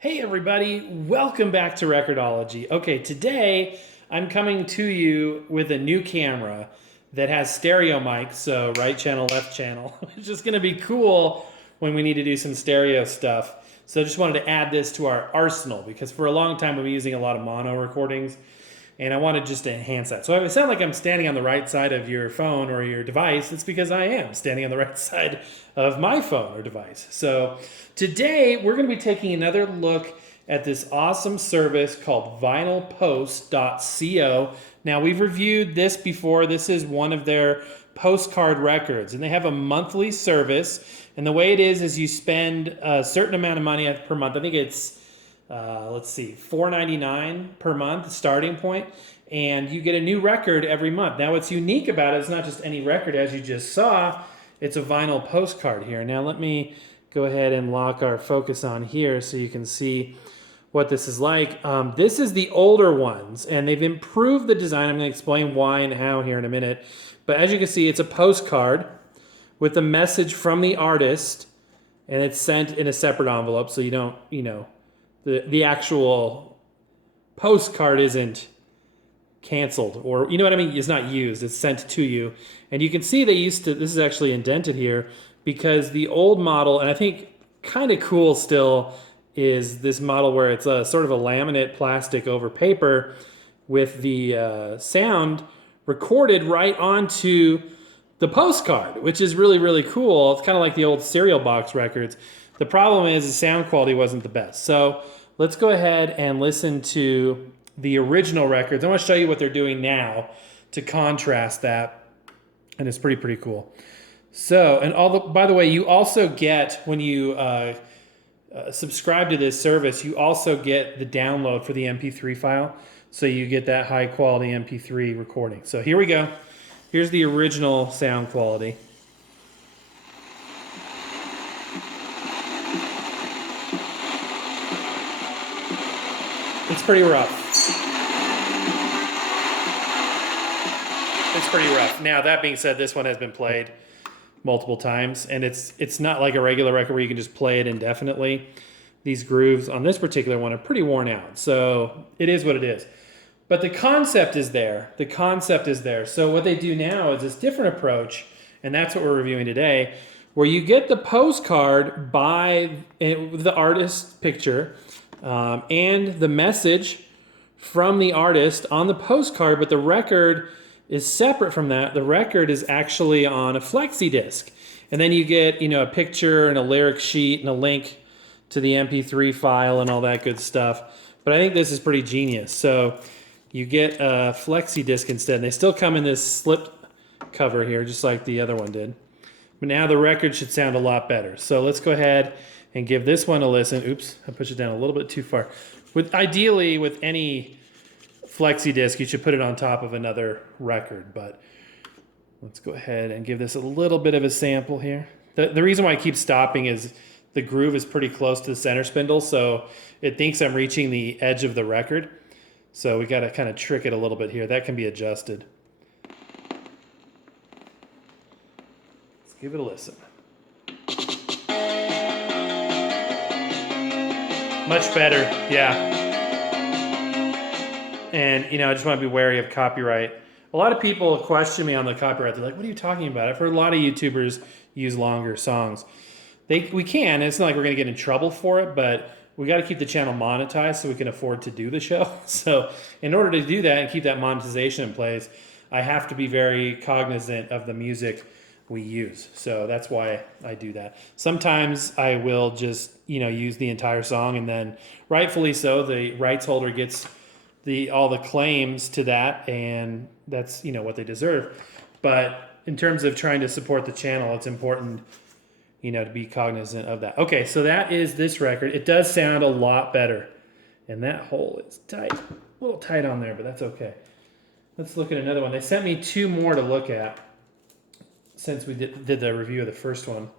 Hey everybody, welcome back to Record-ology. Okay, today I'm coming to you with a new camera that has stereo mics, so right channel, left channel, which is going to be cool when we need to do some stereo stuff. So I just wanted to add this to our arsenal because for a long time we've been using a lot of mono recordings and I wanted just to enhance that. So if it sounds like I'm standing on the right side of your phone or your device, it's because I am standing on the right side of my phone or device. So today we're going to be taking another look at this awesome service called vinylpost.co. Now we've reviewed this before. This is one of their postcard records and they have a monthly service, and the way it is you spend a certain amount of money per month. I think it's let's see, $4.99 per month starting point, and you get a new record every month. Now what's unique about it is not just any record, as you just saw, it's a vinyl postcard here. Now let me go ahead and lock our focus on here so you can see what this is like. This is the older ones, and they've improved the design. I'm going to explain why and how here in a minute. But as you can see, it's a postcard with a message from the artist, and it's sent in a separate envelope, so you don't, the actual postcard isn't canceled, or you know what I mean, it's not used, it's sent to you. And you can see they used to, this is actually indented here because the old model, and I think kind of cool still, is this model where it's a sort of a laminate plastic over paper with the sound recorded right onto the postcard, which is really, really cool. It's kind of like the old cereal box records. The problem is the sound quality wasn't the best. So let's go ahead and listen to the original records. I want to show you what they're doing now to contrast that, and it's pretty cool. So, and by the way, you also get, when you subscribe to this service, you also get the download for the MP3 file. So you get that high quality MP3 recording. So here we go. Here's the original sound quality. It's pretty rough. It's pretty rough. Now, that being said, this one has been played multiple times, and it's not like a regular record where you can just play it indefinitely. These grooves on this particular one are pretty worn out, so it is what it is. But the concept is there. The concept is there. So what they do now is this different approach, and that's what we're reviewing today, where you get the postcard by the artist's picture, and the message from the artist on the postcard, but the record is separate from that. The record is actually on a flexi disc. And then you get, a picture and a lyric sheet and a link to the MP3 file and all that good stuff. But I think this is pretty genius. So you get a flexi disc instead. And they still come in this slip cover here, just like the other one did. But now the record should sound a lot better. So let's go ahead and give this one a listen. Oops, I pushed it down a little bit too far. Ideally, with any flexi disc, you should put it on top of another record. But let's go ahead and give this a little bit of a sample here. The reason why I keep stopping is the groove is pretty close to the center spindle, so it thinks I'm reaching the edge of the record. So we got to kind of trick it a little bit here. That can be adjusted. Let's give it a listen. Much better, yeah. And, I just want to be wary of copyright. A lot of people question me on the copyright. They're like, what are you talking about? I've heard a lot of YouTubers use longer songs. We can. It's not like we're going to get in trouble for it, but we got to keep the channel monetized so we can afford to do the show. So in order to do that and keep that monetization in place, I have to be very cognizant of the music we use. So that's why I do that. Sometimes I will just, use the entire song, and then rightfully so, the rights holder gets all the claims to that, and that's, what they deserve. But in terms of trying to support the channel, it's important, to be cognizant of that. Okay, so that is this record. It does sound a lot better. And that hole is tight. A little tight on there, but that's okay. Let's look at another one. They sent me two more to look at since we did the review of the first one.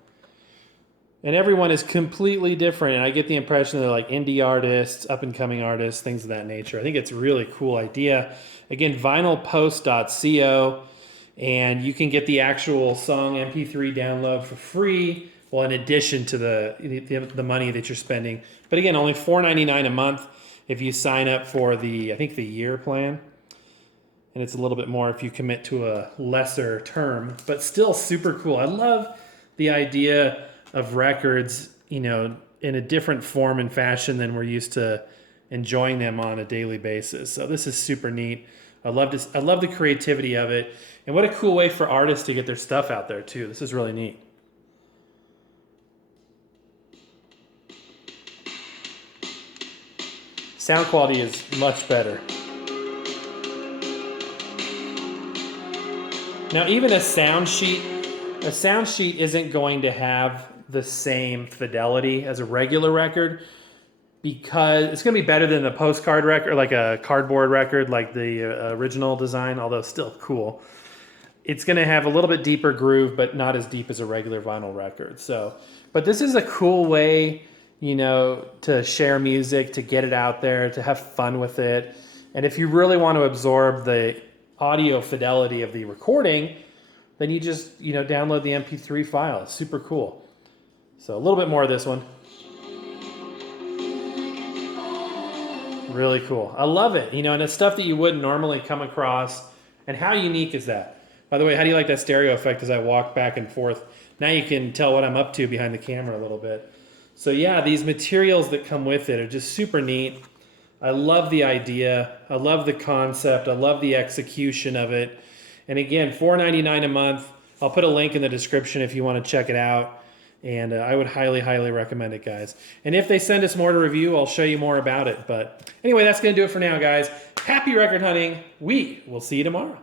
And everyone is completely different, and I get the impression they're like indie artists, up-and-coming artists, things of that nature. I think it's a really cool idea. Again, vinylpost.co, and you can get the actual song MP3 download for free well, in addition to the money that you're spending. But again, only $4.99 a month if you sign up for I think the year plan. And it's a little bit more if you commit to a lesser term, but still super cool. I love the idea of records, in a different form and fashion than we're used to enjoying them on a daily basis. So this is super neat. I love the creativity of it. And what a cool way for artists to get their stuff out there too. This is really neat. Sound quality is much better. Now, even a sound sheet isn't going to have the same fidelity as a regular record because it's going to be better than the postcard record, like a cardboard record, like the original design, although still cool. It's going to have a little bit deeper groove, but not as deep as a regular vinyl record. So, but this is a cool way, to share music, to get it out there, to have fun with it. And if you really want to absorb the audio fidelity of the recording, then you just, download the MP3 file. It's super cool. So a little bit more of this one. Really cool. I love it. And it's stuff that you wouldn't normally come across. And how unique is that? By the way, how do you like that stereo effect as I walk back and forth? Now you can tell what I'm up to behind the camera a little bit. So yeah, these materials that come with it are just super neat. I love the idea. I love the concept. I love the execution of it. And again, $4.99 a month. I'll put a link in the description if you want to check it out. And I would highly, highly recommend it, guys. And if they send us more to review, I'll show you more about it. But anyway, that's going to do it for now, guys. Happy record hunting. We will see you tomorrow.